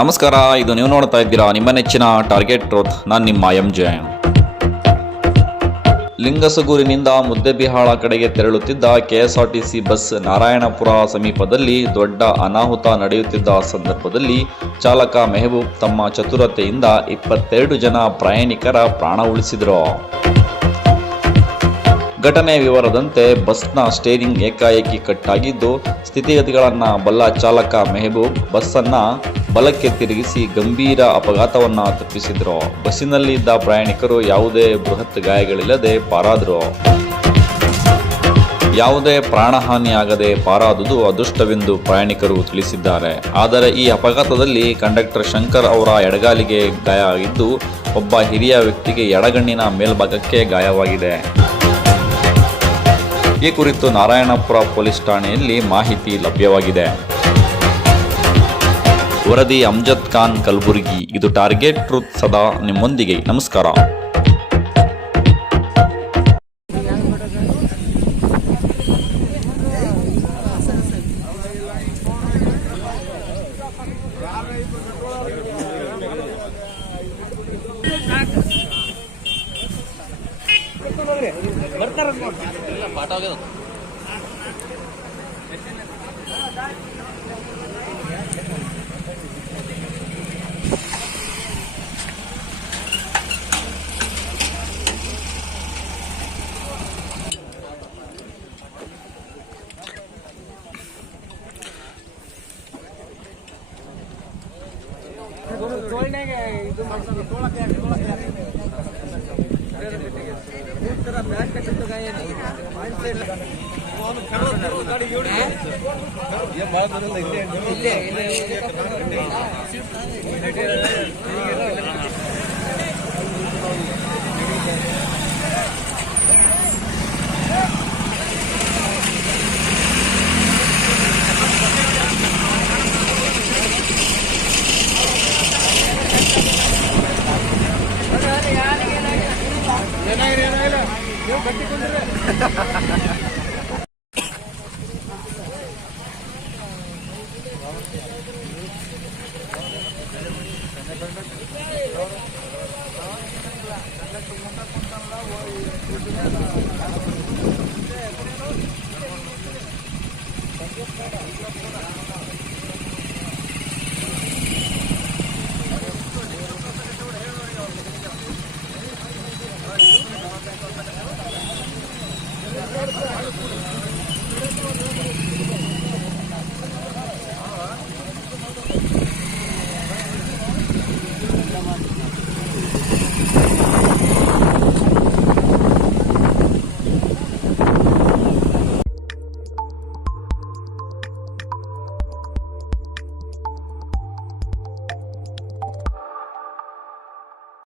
ನಮಸ್ಕಾರ, ಇದು ನೀವು ನೋಡ್ತಾ ಇದ್ದೀರಾ ನಿಮ್ಮ ನೆಚ್ಚಿನ ಟಾರ್ಗೆಟ್ ಟ್ರೂತ್. ನಾನು ನಿಮ್ಮ MJ. ಲಿಂಗಸಗೂರಿನಿಂದ ಮುದ್ದೇಬಿಹಾಳ ಕಡೆಗೆ ತೆರಳುತ್ತಿದ್ದ KSRTC ಬಸ್ ನಾರಾಯಣಪುರ ಸಮೀಪದಲ್ಲಿ ದೊಡ್ಡ ಅನಾಹುತ ನಡೆಯುತ್ತಿದ್ದ ಸಂದರ್ಭದಲ್ಲಿ ಚಾಲಕ ಮೆಹಬೂಬ್ ತಮ್ಮ ಚತುರತೆಯಿಂದ 22 ಜನ ಪ್ರಯಾಣಿಕರ ಪ್ರಾಣ ಉಳಿಸಿದರು. ಘಟನೆ ವಿವರದಂತೆ ಬಸ್ನ ಸ್ಟೇರಿಂಗ್ ಏಕಾಏಕಿ ಕಟ್ಟಾಗಿದ್ದು, ಸ್ಥಿತಿಗತಿಗಳನ್ನು ಬಲ್ಲ ಚಾಲಕ ಮೆಹಬೂಬ್ ಬಸ್ಸನ್ನು ಬಲಕ್ಕೆ ತಿರುಗಿಸಿ ಗಂಭೀರ ಅಪಘಾತವನ್ನು ತಪ್ಪಿಸಿದರು. ಬಸ್ಸಿನಲ್ಲಿ ಇದ್ದ ಪ್ರಯಾಣಿಕರು ಯಾವುದೇ ಬೃಹತ್ ಗಾಯಗಳಿಲ್ಲದೆ ಪಾರಾದರು. ಯಾವುದೇ ಪ್ರಾಣಹಾನಿಯಾಗದೆ ಪಾರಾದುದು ಅದೃಷ್ಟವೆಂದು ಪ್ರಯಾಣಿಕರು ತಿಳಿಸಿದ್ದಾರೆ. ಆದರೆ ಈ ಅಪಘಾತದಲ್ಲಿ ಕಂಡಕ್ಟರ್ ಶಂಕರ್ ಅವರ ಎಡಗಾಲಿಗೆ ಗಾಯ ಆಗಿದ್ದು, ಒಬ್ಬ ಹಿರಿಯ ವ್ಯಕ್ತಿಗೆ ಎಡಗಣ್ಣಿನ ಮೇಲ್ಭಾಗಕ್ಕೆ ಗಾಯವಾಗಿದೆ. ಈ ಕುರಿತು ನಾರಾಯಣಪುರ ಪೊಲೀಸ್ ಠಾಣೆಯಲ್ಲಿ ಮಾಹಿತಿ ಲಭ್ಯವಾಗಿದೆ. ವರದಿ ಅಮ್ಜದ್ ಖಾನ್, ಕಲಬುರಗಿ. ಇದು ಟಾರ್ಗೆಟ್ ಟ್ರೂತ್, ಸದಾ ನಿಮ್ಮೊಂದಿಗೆ. ನಮಸ್ಕಾರ.